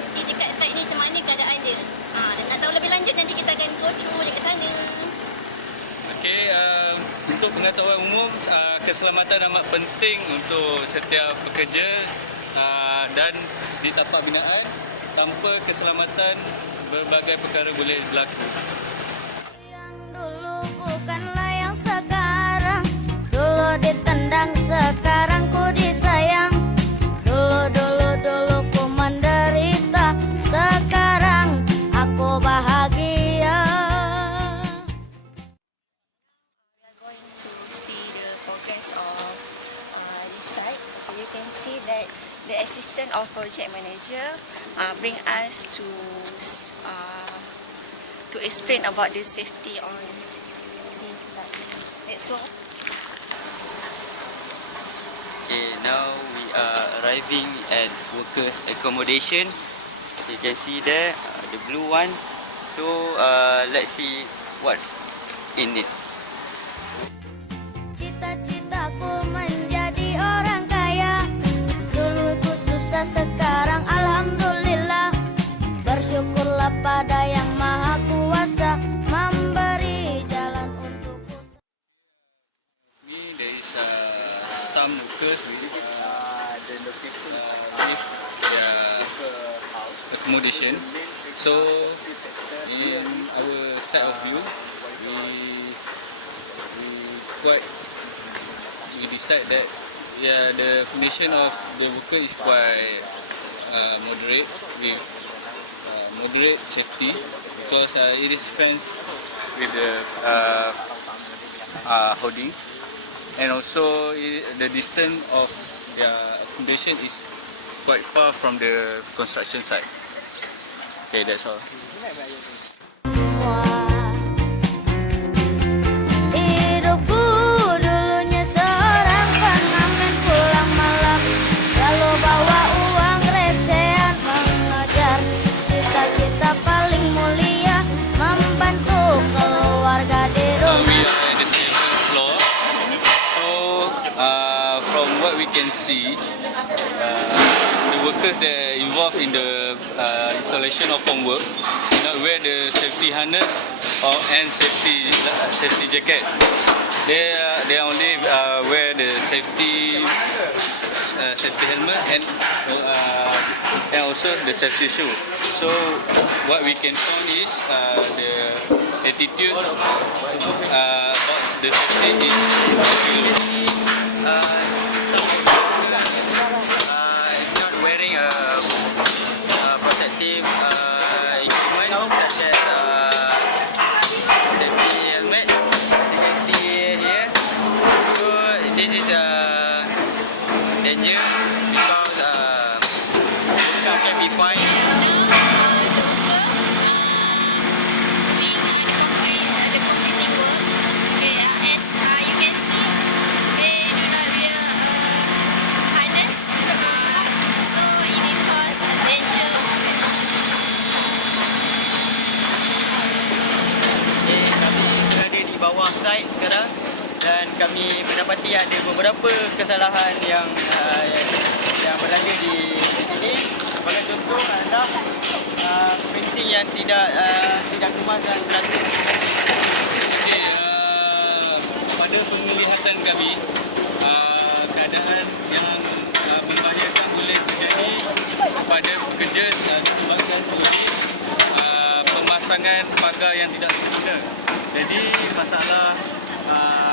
safety dekat site ni macam mana keadaan dia. Dan nak tahu lebih lanjut nanti kita akan go through dekat sana. Okey, untuk pengetahuan umum, keselamatan amat penting untuk setiap pekerja dan di tapak binaan. Tanpa keselamatan, berbagai perkara boleh berlaku. Yang dulu bukanlah yang sekarang. Dulu ditendang, sekarang ku disayang. Dulu ku menderita, sekarang aku bahagia. We are going to see the progress of this site. You can see that the assistant of project manager bring us to explain about the safety on this site. Let's go. Okay, now we are arriving at workers' accommodation. You can see there the blue one. So let's see what's in it. Cita-citaku menjadi orang kaya. Dulu ku susah, sekarang alhamdulillah. Bersyukurlah pada yang maha kuasa, memberi jalan untukku. There is some workers with The location with their accommodation. So in our side of view, we decide that the condition of the worker is quite moderate with moderate safety because it is fenced with the hoarding, and also the distance of their accommodation is quite far from the construction site. Okay, that's all. Hidupku dulunya seorang pengamen pulang malam, selalu bawa uang recehan, mengejar cita-cita paling mulia, membantu keluarga di We rumah. are at the 7th floor. So from what we can see, the workers that are involved in the installation of formwork do not wear the safety harness and safety jacket. They only wear the safety helmet and also the safety shoe. So what we can find is the attitude about the safety is it's not wearing a protective equipment such as safety helmet, as you can see here. So this is a danger because car can be fined. Site sekarang dan kami mendapati ada beberapa kesalahan yang berlaku di sini. Sebagai contoh adalah fencing yang tidak kemas dan berlaku. Okay, pada penglihatan kami, keadaan yang membahayakan boleh terjadi kepada pekerja disebabkan oleh pemasangan pagar yang tidak sempurna. Jadi masalah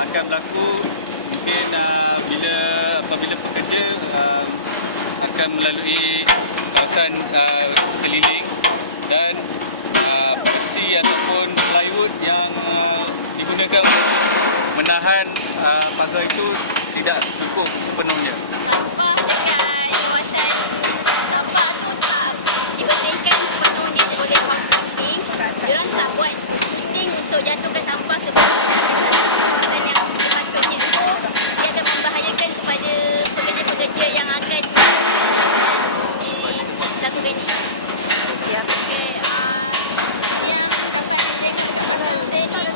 akan berlaku mungkin apabila pekerja akan melalui kawasan sekeliling dan besi ataupun plywood yang digunakan untuk menahan pagar itu tidak cukup sepenuhnya. Jatuhkan sampah ke kawasan yang sepatutnya itu, dia akan membahayakan kepada pekerja-pekerja yang akan dilakukan ini. Okay, yang dapat tengok kat belakang saya ni,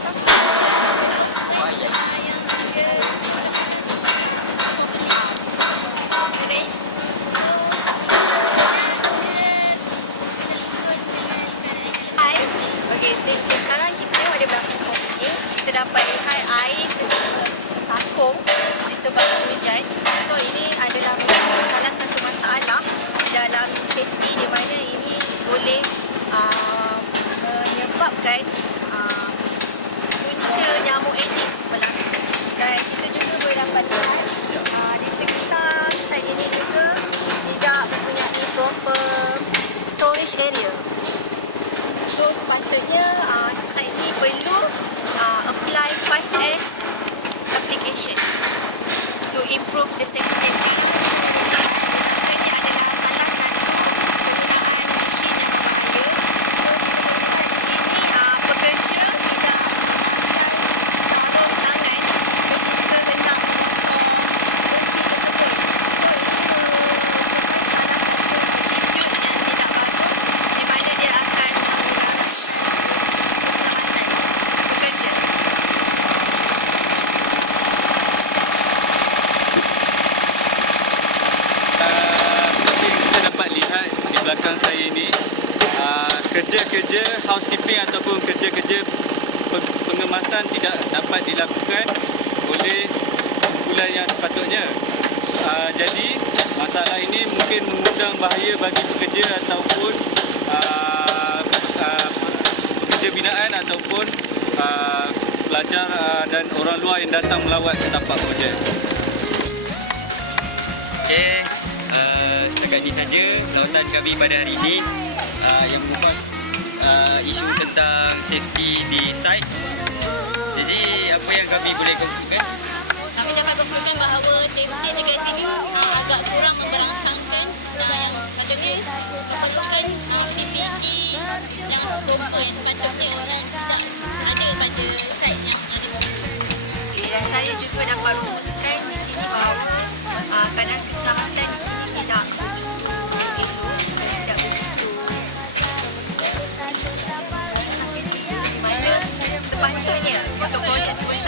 yang ada menggunakan punca nyamuk Aedes melaka. Dan kita juga boleh dapat lihat di sekitar site ini juga tidak mempunyai proper storage area. So sepatutnya site ini perlu apply 5S application to improve the safety testing. Ini adalah salah satu penggunaan mesin yang berbahaya. So kita boleh lihat di sini pekerja tidak sarung tangan ketika hendak berhenti tersebut. So ini merupakan salah satu attitude yang tidak bagus di mana dia akan mengurangi keselamatan pekerja. Seperti yang kita dapat lihat di belakang saya ini, kerja-kerja housekeeping ataupun kerja-kerja pengemasan tidak dapat dilakukan oleh kumpulan yang sepatutnya. Jadi masalah ini mungkin mengundang bahaya bagi pekerja ataupun pekerja binaan ataupun pelajar dan orang luar yang datang melawat ke tapak projek. Okay, setakat ini saja lawatan kami pada hari ini yang mengupas isu tentang safety di site. Jadi apa yang kami boleh konklusikan? Kami dapat berpegang bahawa safety ticketing agak kurang memberangsangkan dan sebagainya memerlukan PPE yang sepatutnya orang tidak ada pada site yang ada. Dan saya juga dapat rumuskan di sini bahawa keadaan keselamatan di sini tidak begitu elok, tidak begitu sakit di mana sepatutnya untuk projek sebesar